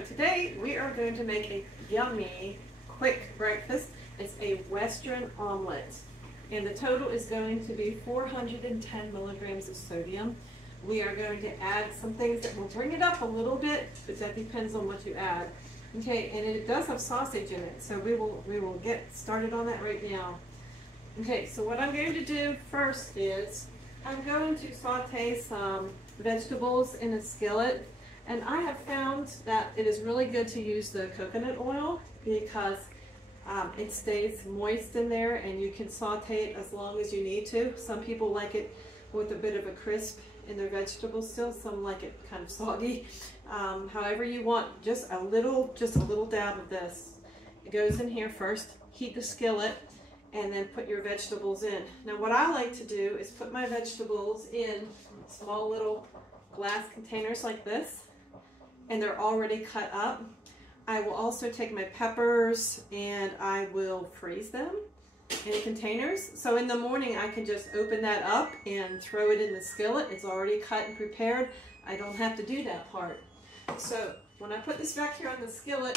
So today we are going to make a yummy, quick breakfast. It's a Western omelet. And the total is going to be 410 milligrams of sodium. We are going to add some things that will bring it up a little bit, but that depends on what you add. Okay, and it does have sausage in it, so we will get started on that right now. Okay, so what I'm going to do first is I'm going to saute some vegetables in a skillet. And I have found that it is really good to use the coconut oil because it stays moist in there and you can saute it as long as you need to. Some people like it with a bit of a crisp in their vegetables still. Some like it kind of soggy. However you want, just a little dab of this. It goes in here first, heat the skillet, and then put your vegetables in. Now what I like to do is put my vegetables in small little glass containers like this, and they're already cut up. I will also take my peppers and I will freeze them in containers. So in the morning I can just open that up and throw it in the skillet. It's already cut and prepared. I don't have to do that part. So when I put this back here on the skillet,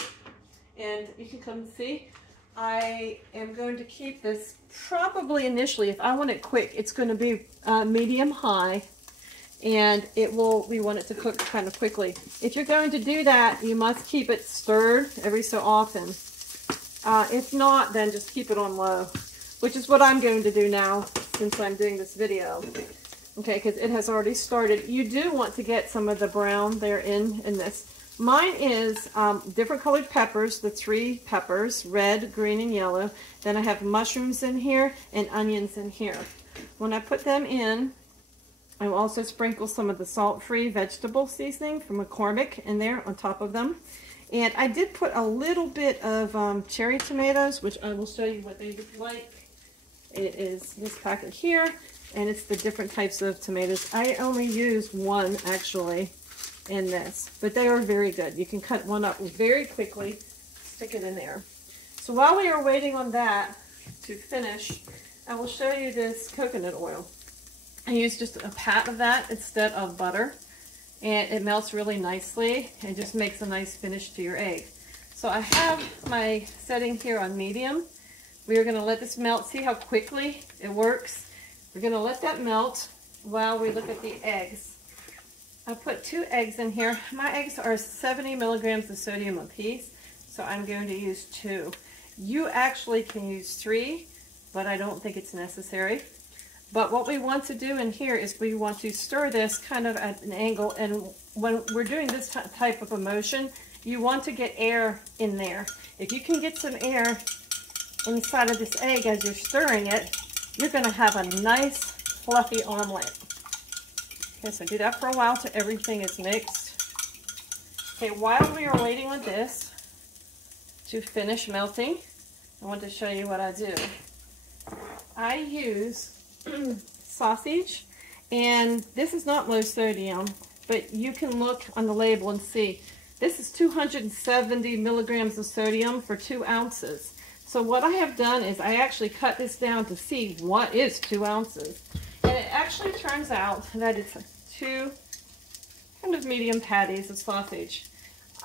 and you can come and see, I am going to keep this probably initially, if I want it quick, it's going to be medium high. And we want it to cook kind of quickly. If you're going to do that, you must keep it stirred every so often. If not, then just keep it on low, which is what I'm going to do now since I'm doing this video. Okay, because it has already started. You do want to get some of the brown there in this. Mine is different colored peppers, the 3 peppers, red, green, and yellow. Then I have mushrooms in here and onions in here. When I put them in, I will also sprinkle some of the salt-free vegetable seasoning from McCormick in there on top of them. And I did put a little bit of cherry tomatoes, which I will show you what they look like. It is this packet here, and it's the different types of tomatoes. I only used one, actually, in this, but they are very good. You can cut one up very quickly, stick it in there. So while we are waiting on that to finish, I will show you this coconut oil. I use just a pat of that instead of butter, and it melts really nicely and just makes a nice finish to your egg. So I have my setting here on medium. We are going to let this melt. See how quickly it works? We're going to let that melt while we look at the eggs. I put 2 eggs in here. My eggs are 70 milligrams of sodium a piece, so I'm going to use 2. You actually can use 3, but I don't think it's necessary. But what we want to do in here is we want to stir this kind of at an angle, and when we're doing this type of a motion, you want to get air in there. If you can get some air inside of this egg as you're stirring it, you're going to have a nice fluffy omelet. Okay, so do that for a while till everything is mixed. Okay, while we are waiting on this to finish melting, I want to show you what I do. I use sausage, and this is not low sodium, but you can look on the label and see this is 270 milligrams of sodium for 2 ounces. So what I have done is I actually cut this down to see what is 2 ounces, and it actually turns out that it's 2 kind of medium patties of sausage.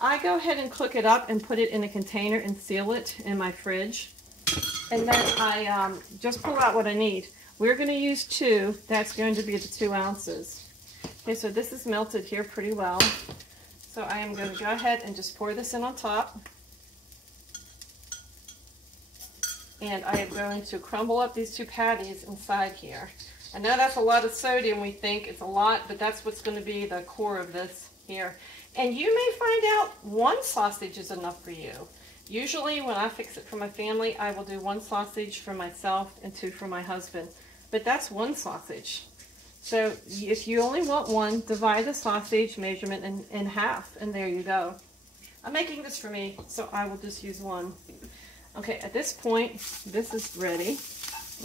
I go ahead and cook it up and put it in a container and seal it in my fridge, and then I just pull out what I need. We're going to use 2. That's going to be the 2 ounces. Okay, so this is melted here pretty well. So I am going to go ahead and just pour this in on top. And I am going to crumble up these 2 patties inside here. I know that's a lot of sodium, we think it's a lot, but that's what's going to be the core of this here. And you may find out 1 sausage is enough for you. Usually when I fix it for my family, I will do 1 sausage for myself and 2 for my husband. But that's 1 sausage. So if you only want 1, divide the sausage measurement in half, and there you go. I'm making this for me, so I will just use 1. Okay, at this point, this is ready.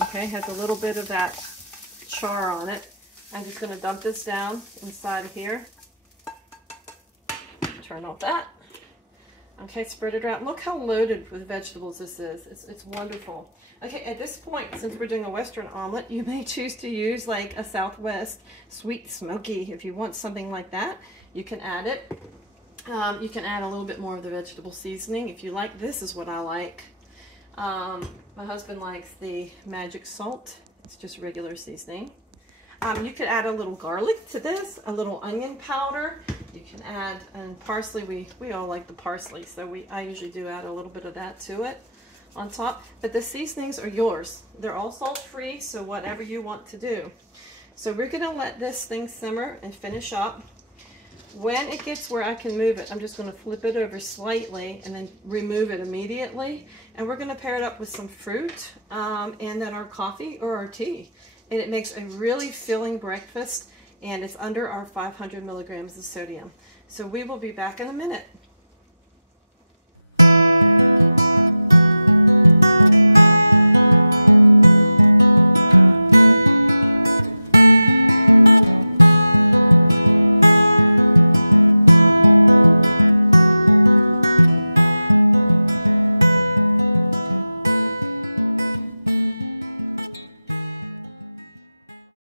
Okay, has a little bit of that char on it. I'm just going to dump this down inside of here. Turn off that. Okay, spread it around. Look how loaded with vegetables this is. It's wonderful. Okay, at this point, since we're doing a Western omelet, you may choose to use like a Southwest sweet smoky. If you want something like that, you can add it. You can add a little bit more of the vegetable seasoning if you like. This is what I like. My husband likes the magic salt. It's just regular seasoning. You could add a little garlic to this, a little onion powder. You can add, and parsley, we all like the parsley, so I usually do add a little bit of that to it on top. But the seasonings are yours. They're all salt-free, so whatever you want to do. So we're gonna let this thing simmer and finish up. When it gets where I can move it, I'm just gonna flip it over slightly and then remove it immediately. And we're gonna pair it up with some fruit and then our coffee or our tea. And it makes a really filling breakfast, and it's under our 500 milligrams of sodium. So we will be back in a minute.